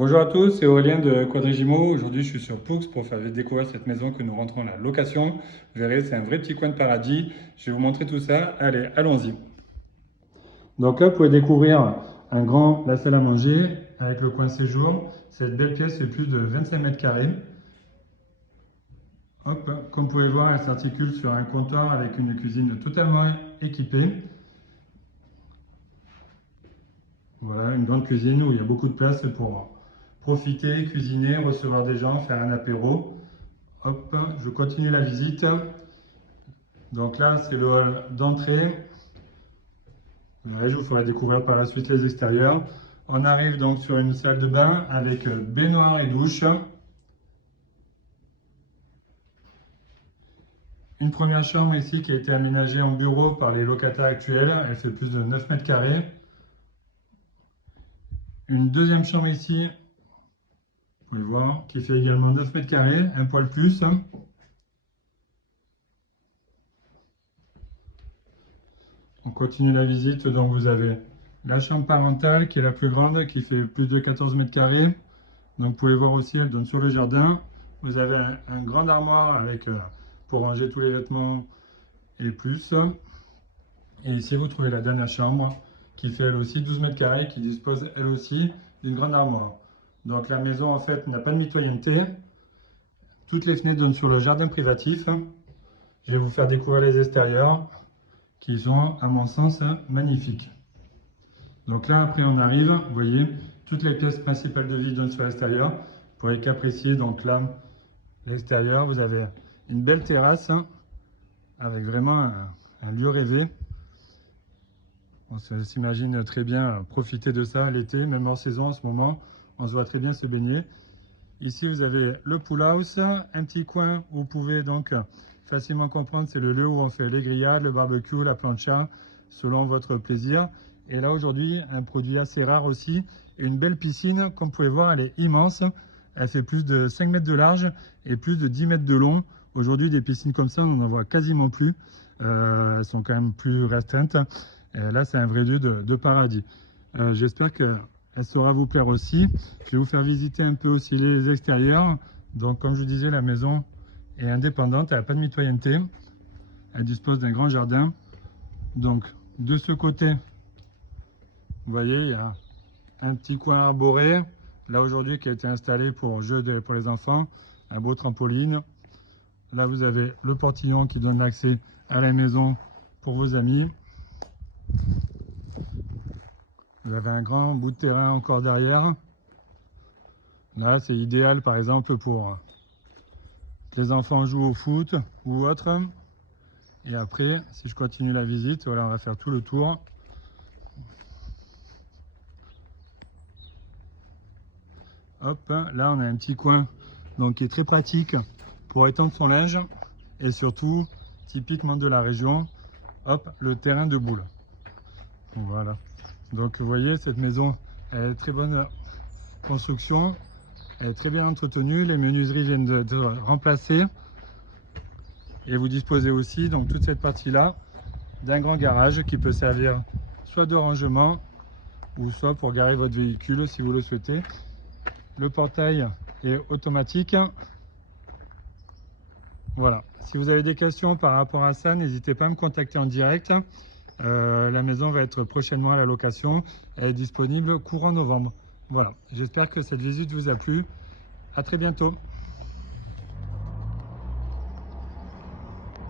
Bonjour à tous, c'est Aurélien de Quadrigimo. Aujourd'hui, je suis sur Poux pour faire découvrir cette maison que nous rentrons à la location. Vous verrez, c'est un vrai petit coin de paradis. Je vais vous montrer tout ça. Allez, allons-y. Donc là, vous pouvez découvrir la salle à manger avec le coin séjour. Cette belle pièce fait plus de 25 mètres carrés. Hop, comme vous pouvez voir, elle s'articule sur un comptoir avec une cuisine totalement équipée. Voilà, une grande cuisine où il y a beaucoup de place pour profiter, cuisiner, recevoir des gens, faire un apéro. Hop, je continue la visite. Donc là, c'est le hall d'entrée. Je vous ferai découvrir par la suite les extérieurs. On arrive donc sur une salle de bain avec baignoire et douche. Une première chambre ici qui a été aménagée en bureau par les locataires actuels. Elle fait plus de 9 mètres carrés. Une deuxième chambre ici, vous pouvez voir, qui fait également 9 mètres carrés, un poil plus. On continue la visite, donc vous avez la chambre parentale qui est la plus grande, qui fait plus de 14 mètres carrés. Donc vous pouvez voir aussi, elle donne sur le jardin. Vous avez un grand armoire avec, pour ranger tous les vêtements et plus. Et ici, vous trouvez la dernière chambre qui fait elle aussi 12 mètres carrés, qui dispose elle aussi d'une grande armoire. Donc la maison en fait n'a pas de mitoyenneté. Toutes les fenêtres donnent sur le jardin privatif. Je vais vous faire découvrir les extérieurs qui sont à mon sens magnifiques. Donc là après on arrive, vous voyez, toutes les pièces principales de vie donnent sur l'extérieur. Vous pourrez qu'apprécier donc là l'extérieur. Vous avez une belle terrasse avec vraiment un lieu rêvé. On s'imagine très bien profiter de ça l'été, même en saison en ce moment. On se voit très bien se baigner. Ici, vous avez le pool house, un petit coin où vous pouvez donc facilement comprendre, c'est le lieu où on fait les grillades, le barbecue, la plancha, selon votre plaisir. Et là, aujourd'hui, un produit assez rare aussi, une belle piscine. Comme vous pouvez voir, elle est immense. Elle fait plus de 5 mètres de large et plus de 10 mètres de long. Aujourd'hui, des piscines comme ça, on n'en voit quasiment plus. Elles sont quand même plus restreintes. Et là, c'est un vrai lieu de paradis. J'espère qu'elle saura vous plaire aussi. Je vais vous faire visiter un peu aussi les extérieurs. Donc, comme je vous disais, la maison est indépendante, elle n'a pas de mitoyenneté. Elle dispose d'un grand jardin. Donc, de ce côté, vous voyez, il y a un petit coin arboré. Là, aujourd'hui, qui a été installé pour pour les enfants. Un beau trampoline. Là, vous avez le portillon qui donne l'accès à la maison pour vos amis. Vous avez un grand bout de terrain encore derrière. Là, c'est idéal, par exemple, pour que les enfants jouent au foot ou autre. Et après, si je continue la visite, voilà, on va faire tout le tour. Hop, là, on a un petit coin donc, qui est très pratique pour étendre son linge. Et surtout, typiquement de la région, hop, le terrain de boule. Voilà. Donc, vous voyez, cette maison est très bonne construction. Elle est très bien entretenue. Les menuiseries viennent de remplacer. Et vous disposez aussi, donc toute cette partie-là, d'un grand garage qui peut servir soit de rangement ou soit pour garer votre véhicule si vous le souhaitez. Le portail est automatique. Voilà. Si vous avez des questions par rapport à ça, n'hésitez pas à me contacter en direct. La maison va être prochainement à la location. Elle est disponible courant novembre. Voilà. J'espère que cette visite vous a plu. À très bientôt.